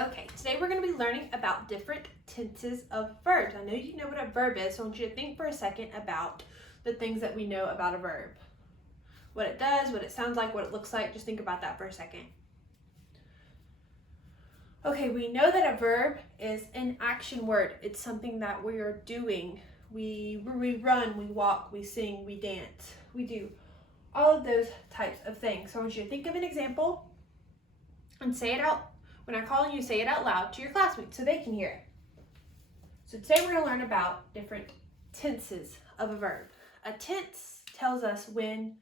Okay, today we're going to be learning about different tenses of verbs. I know you know what a verb is, so I want you to think for a second about the things that we know about a verb. What it does, what it sounds like, what it looks like. Just think about that for a second. Okay, we know that a verb is an action word. It's something that we are doing. We run, we walk, we sing, we dance. We do all of those types of things. So I want you to think of an example and say it out. When I call on you, say it out loud to your classmates so they can hear it. So today we're going to learn about different tenses of a verb. A tense tells us when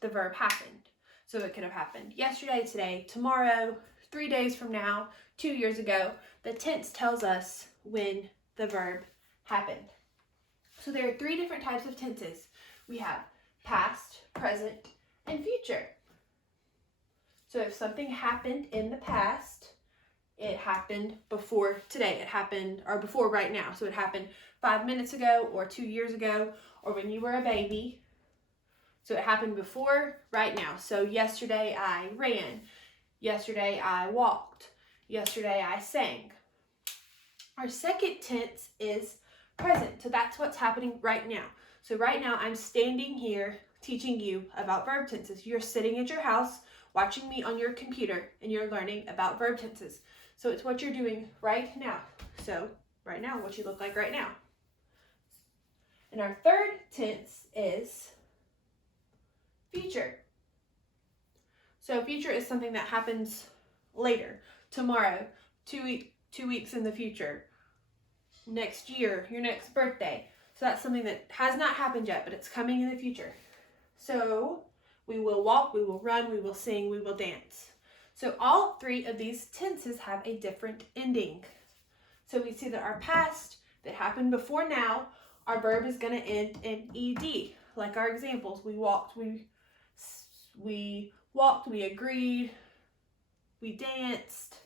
the verb happened. So it could have happened yesterday, today, tomorrow, 3 days from now, 2 years ago. The tense tells us when the verb happened. So there are 3 different types of tenses. We have past, present, and future. So if something happened in the past, it happened before today. It happened, or before right now. So it happened 5 minutes ago, or 2 years ago, or when you were a baby. So it happened before right now. So yesterday I ran. Yesterday I walked. Yesterday I sang. Our second tense is present. So that's what's happening right now. So right now I'm standing here teaching you about verb tenses. You're sitting at your house watching me on your computer and you're learning about verb tenses. So it's what you're doing right now. So right now, what you look like right now. And our third tense is future. So future is something that happens later, tomorrow, 2 weeks in the future, next year, your next birthday. So that's something that has not happened yet, but it's coming in the future. So we will walk, we will run, we will sing, we will dance. So all 3 of these tenses have a different ending. So we see that our past that happened before now, our verb is going to end in ed. Like our examples, we walked, we agreed, we danced.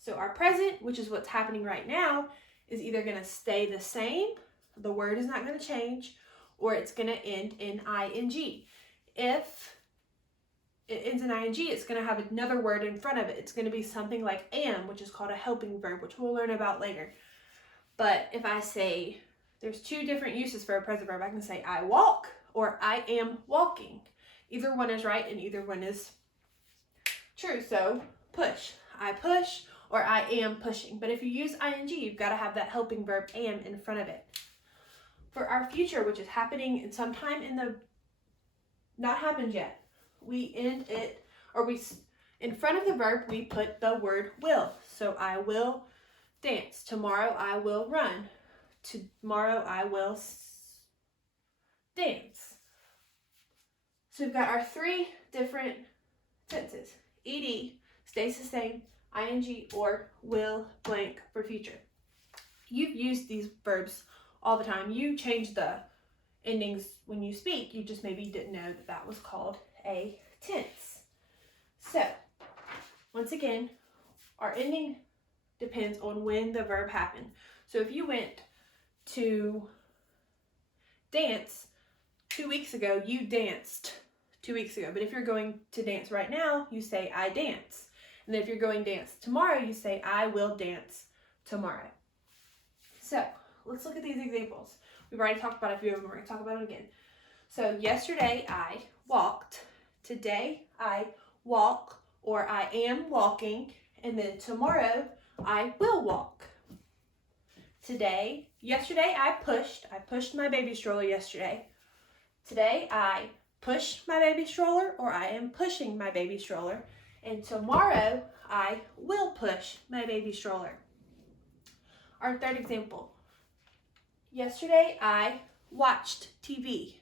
So our present, which is what's happening right now, is either going to stay the same, the word is not going to change, or it's going to end in ing. If it ends in ing, it's going to have another word in front of it. It's going to be something like am, which is called a helping verb, which we'll learn about later. But if I say, there's 2 different uses for a present verb. I can say I walk or I am walking. Either one is right and either one is true. So push. I push or I am pushing. But if you use ing, you've got to have that helping verb am in front of it. For our future, which is happening in sometime in the not happened yet, we end it, or we in front of the verb we put the word will. So I will dance. Tomorrow I will run. Tomorrow I will dance. So we've got our 3 different tenses. Ed stays the same, ing or will blank for future. You've used these verbs all the time. You change the endings when you speak. You just maybe didn't know that that was called a tense. So once again, our ending depends on when the verb happened. So if you went to dance 2 weeks ago, you danced 2 weeks ago. But if you're going to dance right now, you say I dance. And then if you're going to dance tomorrow, you say I will dance tomorrow. So let's look at these examples. We've already talked about a few of them. We're going to talk about them again. So yesterday I walked. Today I walk or I am walking. And then tomorrow I will walk. Yesterday I pushed my baby stroller yesterday. Today I push my baby stroller or I am pushing my baby stroller. And tomorrow I will push my baby stroller. Our third example. Yesterday I watched TV.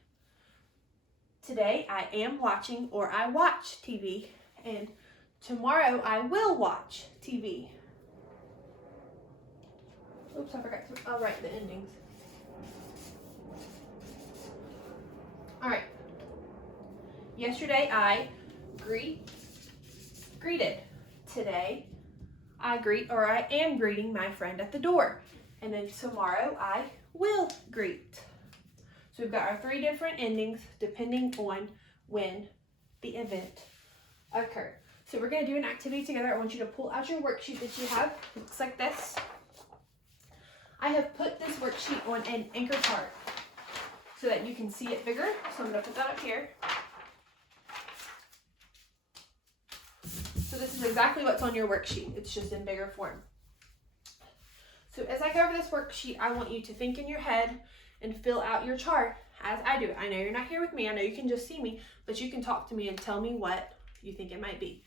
Today I am watching or I watch TV. And tomorrow I will watch TV. Oops, I forgot to write the endings. Alright. Yesterday I greeted. Today I greet or I am greeting my friend at the door. And then tomorrow I will greet. So we've got our 3 different endings depending on when the event occurred. So we're going to do an activity together. I want you to pull out your worksheet that you have. It looks like this. I have put this worksheet on an anchor chart so that you can see it bigger. So I'm going to put that up here. So this is exactly what's on your worksheet. It's just in bigger form. So as I go over this worksheet, I want you to think in your head and fill out your chart as I do it. I know you're not here with me. I know you can just see me, but you can talk to me and tell me what you think it might be.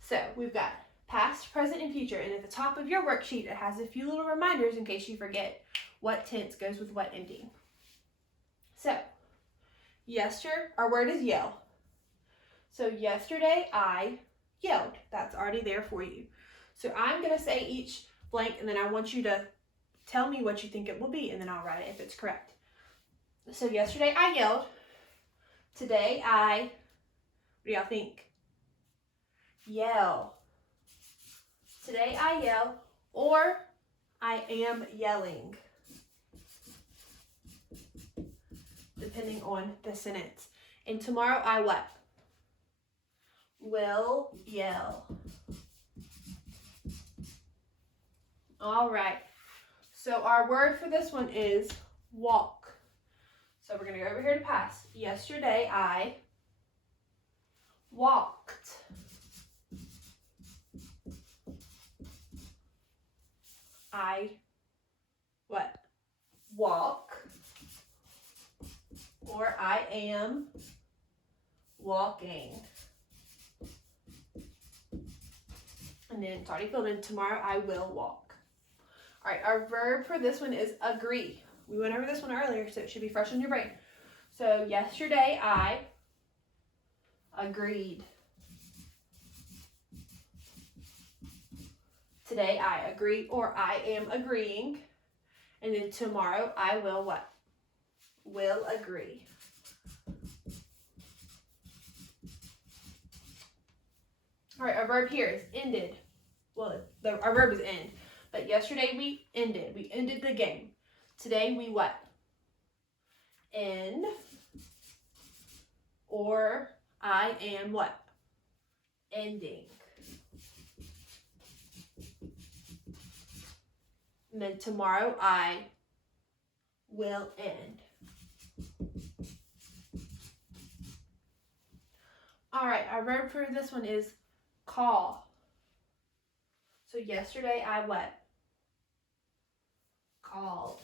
So we've got past, present, and future. And at the top of your worksheet, it has a few little reminders in case you forget what tense goes with what ending. So, our word is yell. So yesterday I yelled. That's already there for you. So I'm going to say each blank, and then I want you to tell me what you think it will be, and then I'll write it if it's correct. So yesterday I yelled. Today I, what do y'all think? Yell. Today I yell, or I am yelling, depending on the sentence. And tomorrow I what? Will yell. All right. So our word for this one is walk. So we're going to go over here to past. Yesterday I walked. I what? Walk. Or I am walking. And then it's already filled in. Tomorrow I will walk. All right, our verb for this one is agree. We went over this one earlier, so it should be fresh in your brain. So yesterday I agreed. Today I agree, or I am agreeing. And then tomorrow I will what? Will agree. All right, our verb here is ended. Well, our verb is end. But yesterday we ended. We ended the game. Today we what? End. Or I am what? Ending. And then tomorrow I will end. All right, our verb for this one is call. So yesterday I what? Called.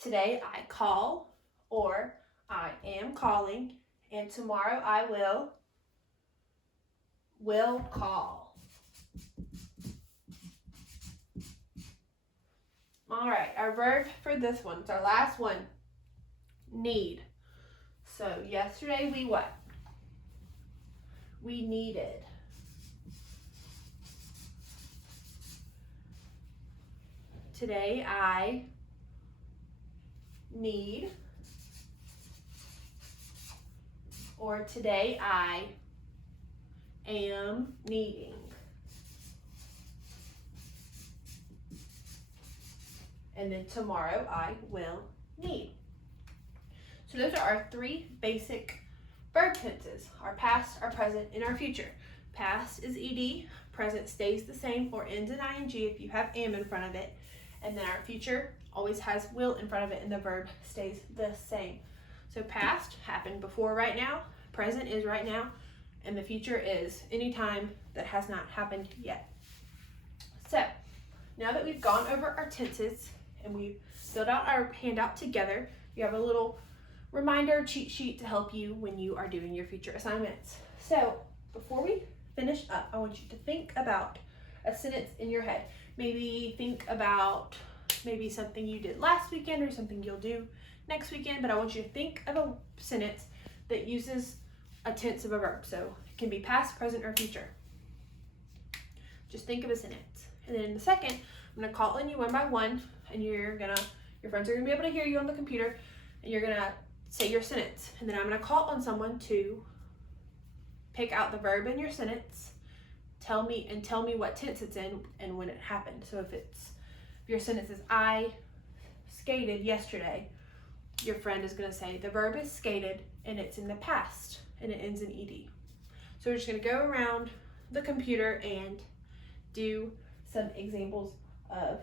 Today I call, or I am calling, and tomorrow I will call. All right, our verb for this one, it's our last one, need. So yesterday we what? We needed. Today I need, or today I am needing. And then tomorrow I will need. So those are our three basic verb tenses: our past, our present, and our future. Past is ed, present stays the same or ends in ing if you have am in front of it, and then our future always has will in front of it and the verb stays the same. So past happened before right now, present is right now, and the future is any time that has not happened yet. So now that we've gone over our tenses and we've filled out our handout together, you have a little reminder cheat sheet to help you when you are doing your future assignments. So before we finish up, I want you to think about a sentence in your head. Maybe think about maybe something you did last weekend or something you'll do next weekend, but I want you to think of a sentence that uses a tense of a verb. So it can be past, present, or future. Just think of a sentence. And then in the second, I'm gonna call on you one by one, and your friends are gonna be able to hear you on the computer, and you're gonna say your sentence. And then I'm gonna call on someone to pick out the verb in your sentence, tell me what tense it's in and when it happened. So if your sentence is I skated yesterday, your friend is going to say the verb is skated and it's in the past. and it ends in ed. So we're just going to go around the computer and do some examples of